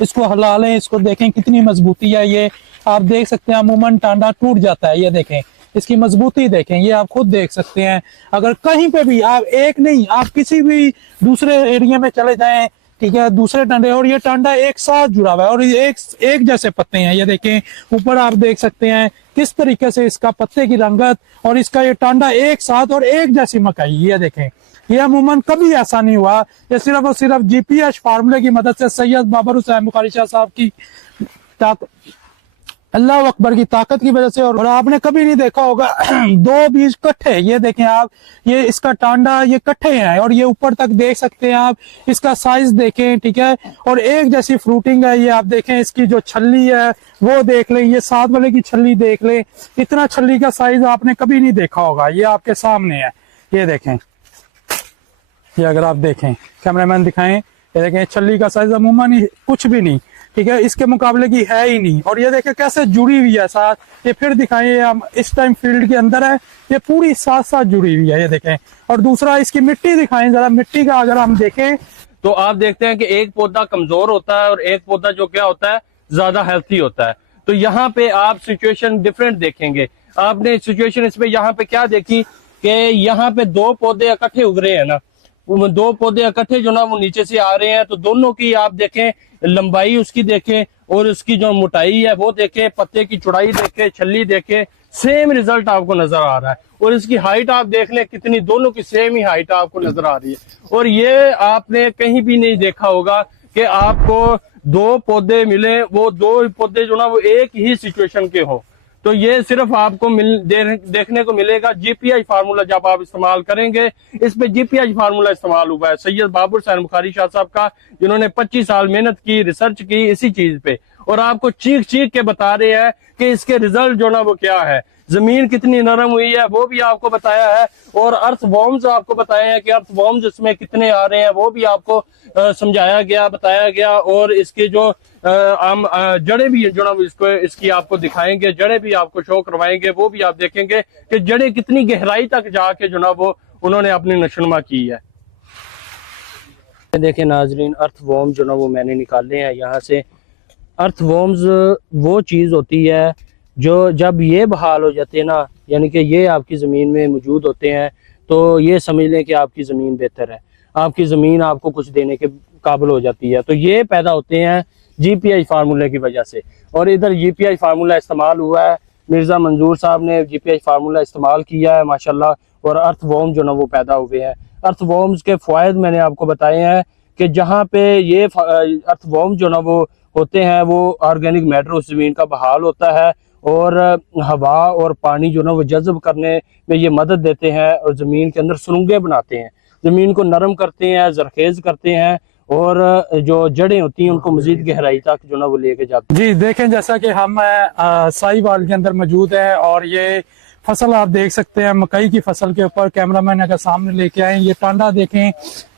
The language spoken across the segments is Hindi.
इसको हिला लें, इसको देखें कितनी मजबूती है। ये आप देख सकते हैं अमूमन टांडा टूट जाता है, ये देखें इसकी मजबूती देखें, ये आप खुद देख सकते हैं। अगर कहीं पे भी आप एक नहीं, आप किसी भी दूसरे एरिया में चले जाएं, ठीक है, दूसरे टांडे, और ये टांडा एक साथ जुड़ा हुआ है और एक जैसे पत्ते हैं। ये देखें ऊपर आप देख सकते हैं किस तरीके से इसका पत्ते की रंगत और इसका ये टांडा एक साथ और एक जैसी मकाई। ये देखें, ये अमूमन कभी ऐसा नहीं हुआ। ये सिर्फ और सिर्फ जीपीएच फार्मूले की मदद से सैयद बाबर हुसैन बुखारी शाह साहब की अल्लाह अकबर की ताकत की वजह से। और आपने कभी नहीं देखा होगा दो बीज कट्ठे, ये देखें आप, ये इसका टांडा ये कट्ठे हैं और ये ऊपर तक देख सकते हैं आप, इसका साइज देखें, ठीक है, और एक जैसी फ्रूटिंग है। ये आप देखें, इसकी जो छल्ली है वो देख लें, ये साथ वाले की छल्ली देख लें, इतना छल्ली का साइज आपने कभी नहीं देखा होगा। ये आपके सामने है, ये देखें, ये अगर आप देखें, कैमरामैन दिखाएं, ये देखें छल्ली का साइज अमूमन कुछ भी नहीं, ठीक है, इसके मुकाबले की है ही नहीं। और ये देखें कैसे जुड़ी हुई है साथ, ये फिर दिखाएं, हम इस टाइम फील्ड के अंदर है, ये पूरी साथ साथ जुड़ी हुई है, ये देखें। और दूसरा इसकी मिट्टी दिखाएं जरा, मिट्टी का अगर हम देखें तो आप देखते हैं कि एक पौधा कमजोर होता है और एक पौधा जो क्या होता है ज्यादा हेल्थी होता है। तो यहाँ पे आप सिचुएशन डिफरेंट देखेंगे। आपने सिचुएशन इसमें यहाँ पे क्या देखी कि यहाँ पे दो पौधे इकट्ठे उग रहे हैं ना, दो पौधे इकट्ठे जो ना वो नीचे से आ रहे हैं, तो दोनों की आप देखें लंबाई उसकी देखें और उसकी जो मोटाई है वो देखें, पत्ते की चौड़ाई देखें, छल्ली देखें, सेम रिजल्ट आपको नजर आ रहा है। और इसकी हाइट आप देख लें, कितनी दोनों की सेम ही हाइट आपको नजर आ रही है। और ये आपने कहीं भी नहीं देखा होगा कि आपको दो पौधे मिले, वो दो पौधे जो ना वो एक ही सिचुएशन के हों। तो ये सिर्फ आपको देखने को मिलेगा जीपीएच फार्मूला जब आप इस्तेमाल करेंगे। इस पे जीपीएच फार्मूला इस्तेमाल हुआ है सैयद बाबर हुसैन बुखारी शाह साहब का, जिन्होंने 25 साल मेहनत की, रिसर्च की इसी चीज पे, और आपको चीख चीख के बता रहे हैं कि इसके रिजल्ट जो ना वो क्या है। जमीन कितनी नरम हुई है वो भी आपको बताया है, और अर्थ वॉर्म्स आपको बताए हैं कि अर्थ वॉर्म्स इसमें कितने आ रहे हैं वो भी आपको समझाया गया, बताया गया। और इसके जो हम जड़ें भी जो ना इसको इसकी आपको दिखाएंगे, जड़ें भी आपको शो करवाएंगे, वो भी आप देखेंगे कि जड़ें कितनी गहराई तक जाके जो ना वो उन्होंने अपनी नशोनुमा की है। देखें नाजरीन, अर्थ वॉर्म जो ना वो मैंने निकाले हैं यहाँ से। अर्थ वॉर्म्स वो चीज़ होती है जो जब ये बहाल हो जाते हैं ना, यानी कि ये आपकी ज़मीन में मौजूद होते हैं, तो ये समझ लें कि आपकी ज़मीन बेहतर है, आपकी ज़मीन आपको कुछ देने के काबिल हो जाती है। तो ये पैदा होते हैं जीपीएच फार्मूले की वजह से। और इधर जीपीएच फार्मूला इस्तेमाल हुआ है, मिर्ज़ा मंजूर साहब ने जीपीएच फार्मूला इस्तेमाल किया है माशाल्लाह, और अर्थ वॉर्म जो ना वो पैदा हुए हैं। अर्थ वॉर्म्स के फ़वाइद मैंने आपको बताए हैं कि जहाँ पे ये अर्थ वॉर्म जो ना वो होते हैं, वो ऑर्गेनिक मैटर उस ज़मीन का बहाल होता है और हवा और पानी जो ना वो जज़ब करने में ये मदद देते हैं, और ज़मीन के अंदर सुरंगें बनाते हैं, ज़मीन को नरम करते हैं, जरखेज़ करते हैं, और जो जड़ें होती हैं उनको मजीद गहराई तक जो ना वो लेके जाते हैं। जी देखें, जैसा कि हम साहिवाल के अंदर मौजूद है और ये फसल आप देख सकते हैं मकई की फसल के ऊपर, कैमरामैन अगर सामने लेके आए, ये टांडा देखें,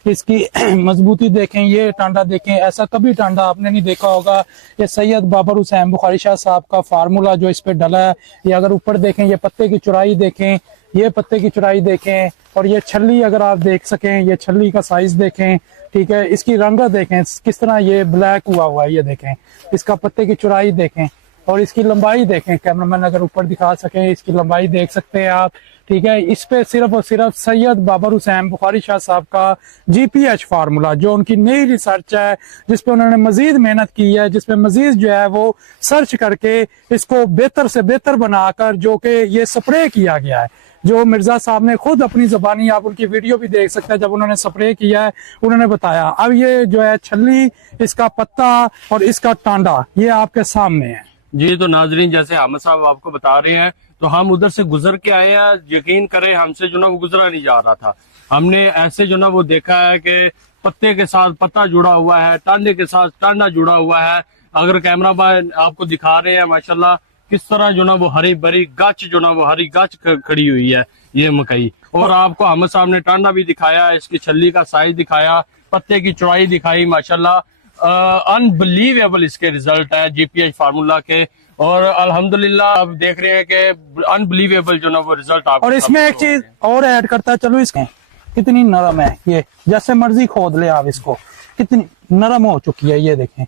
इसकी मजबूती देखें, ये टांडा देखें, ऐसा कभी टांडा आपने नहीं देखा होगा। ये सैयद बाबर हुसैन बुखारी शाह साहब का फार्मूला जो इस पे डला है, ये अगर ऊपर देखें, ये पत्ते की चौड़ाई देखें, ये पत्ते की चौड़ाई देखें, और ये छल्ली अगर आप देख सकें, ये छल्ली का साइज देखें, ठीक है, इसकी रंगत देखें किस तरह ये ब्लैक हुआ है, ये देखें, इसका पत्ते की चौड़ाई देखें और इसकी लंबाई देखें। कैमरामैन अगर ऊपर दिखा सकें, इसकी लंबाई देख सकते हैं आप, ठीक है। इस पे सिर्फ और सिर्फ सैयद बाबर हुसैन बुखारी शाह साहब का जीपीएच फार्मूला, जो उनकी नई रिसर्च है, जिसपे उन्होंने मजीद मेहनत की है, जिसपे मजीद जो है वो सर्च करके इसको बेहतर से बेहतर बनाकर, जो कि ये स्प्रे किया गया है, जो मिर्जा साहब ने खुद अपनी जबानी, आप उनकी वीडियो भी देख सकते हैं, जब उन्होंने स्प्रे किया है उन्होंने बताया। अब ये जो है छल्ली, इसका पत्ता और इसका टांडा ये आपके सामने है। जी तो नाजरीन, जैसे आमिर साहब आपको बता रहे हैं, तो हम उधर से गुजर के आए हैं। यकीन करें हमसे जो ना वो गुजरा नहीं जा रहा था। हमने ऐसे जो ना वो देखा है कि पत्ते के साथ पत्ता जुड़ा हुआ है, टांडे के साथ टांडा जुड़ा हुआ है। अगर कैमरा मैन आपको दिखा रहे हैं माशाल्लाह किस तरह जो ना वो हरी भरी गच जो ना वो हरी गच खड़ी हुई है ये मकई। और आपको आमिर साहब ने टांडा भी दिखाया, इसकी छल्ली का साइज दिखाया, पत्ते की चौड़ाई दिखाई, माशाल्लाह अनबिलीवेबल इसके रिजल्ट है जीपीएच फार्मूला के। और अल्हम्दुलिल्लाह अब देख रहे हैं कि अनबिलीवेबल जो ना वो रिजल्ट आप। और इसमें एक चीज और ऐड करता है, चलो इसके कितनी नरम है, ये जैसे मर्जी खोद ले आप इसको, कितनी नरम हो चुकी है, ये देखें,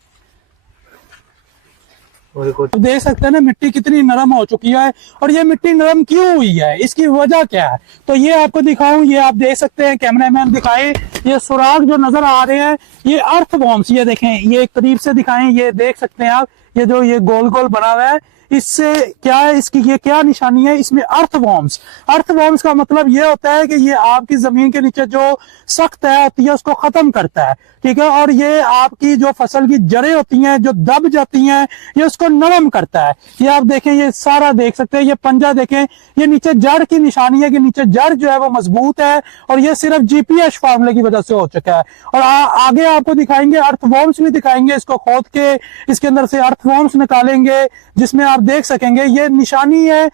आप देख सकते हैं ना मिट्टी कितनी नरम हो चुकी है, और ये मिट्टी नरम क्यों हुई है, इसकी वजह क्या है, तो ये आपको दिखाऊं। ये आप देख सकते हैं, कैमरामैन दिखाए, ये सुराग जो नजर आ रहे हैं ये अर्थवॉर्म्स, ये देखें, ये एक करीब से दिखाएं, ये देख सकते हैं आप, ये जो ये गोल गोल बना हुआ है, इससे क्या है, इसकी ये क्या निशानी है, इसमें अर्थवॉर्म्स। अर्थवॉर्म्स का मतलब ये होता है कि ये आपकी जमीन के नीचे जो सख्त है होती है उसको खत्म करता है, ठीक है, और ये आपकी जो फसल की जड़ें होती हैं जो दब जाती हैं, ये उसको नरम करता है। ये आप देखें, ये सारा देख सकते हैं, ये पंजा देखें, ये नीचे जड़ की निशानी है कि नीचे जड़ जो है वो मजबूत है, और ये सिर्फ जीपीएस फार्मूले की वजह से हो चुका है। और आगे आपको दिखाएंगे, अर्थवॉर्म्स भी दिखाएंगे, इसको खोद के इसके अंदर से अर्थवॉर्म्स निकालेंगे, जिसमें आप देख सकेंगे ये निशानी है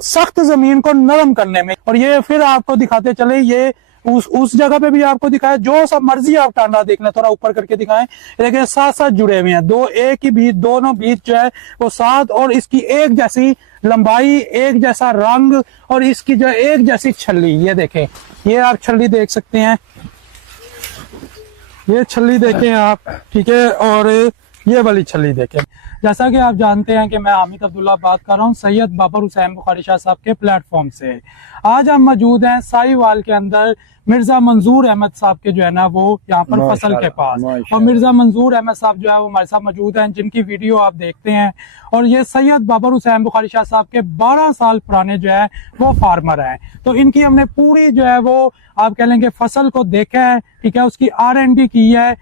सख्त जमीन को नरम करने में। और ये फिर आपको दिखाते चले, ये उस जगह पे भी आपको दिखाया, जो सब मर्जी आप टांडा देख लें, थोड़ा ऊपर करके दिखाएं, देखिए साथ साथ जुड़े हुए हैं, दो एक ही बीज, दोनों बीज जो है वो साथ, और इसकी एक जैसी लंबाई, एक जैसा रंग, और इसकी जो एक जैसी छल्ली। ये देखें, ये आप छल्ली देख सकते हैं, ये छल्ली देखें आप, ठीक है, और ये वाली छल्ली देखें। जैसा कि आप जानते हैं कि मैं हामिद अब्दुल्ला बात कर रहा हूँ सैयद बाबर हुसैन बुखारी शाह साहब के प्लेटफॉर्म से। आज हम मौजूद हैं साहिवाल के अंदर मिर्जा मंजूर अहमद साहब के जो है ना वो यहाँ पर फसल के पास, और मिर्जा मंजूर अहमद साहब जो है वो हमारे साथ मौजूद हैं, जिनकी वीडियो आप देखते हैं। और ये सैयद बाबर हुसैन बुखारी शाह साहब के 12 साल पुराने जो है वो फार्मर हैं। तो इनकी हमने पूरी जो है वो आप कह लेंगे फसल को देखा है, ठीक है, उसकी R&D की है,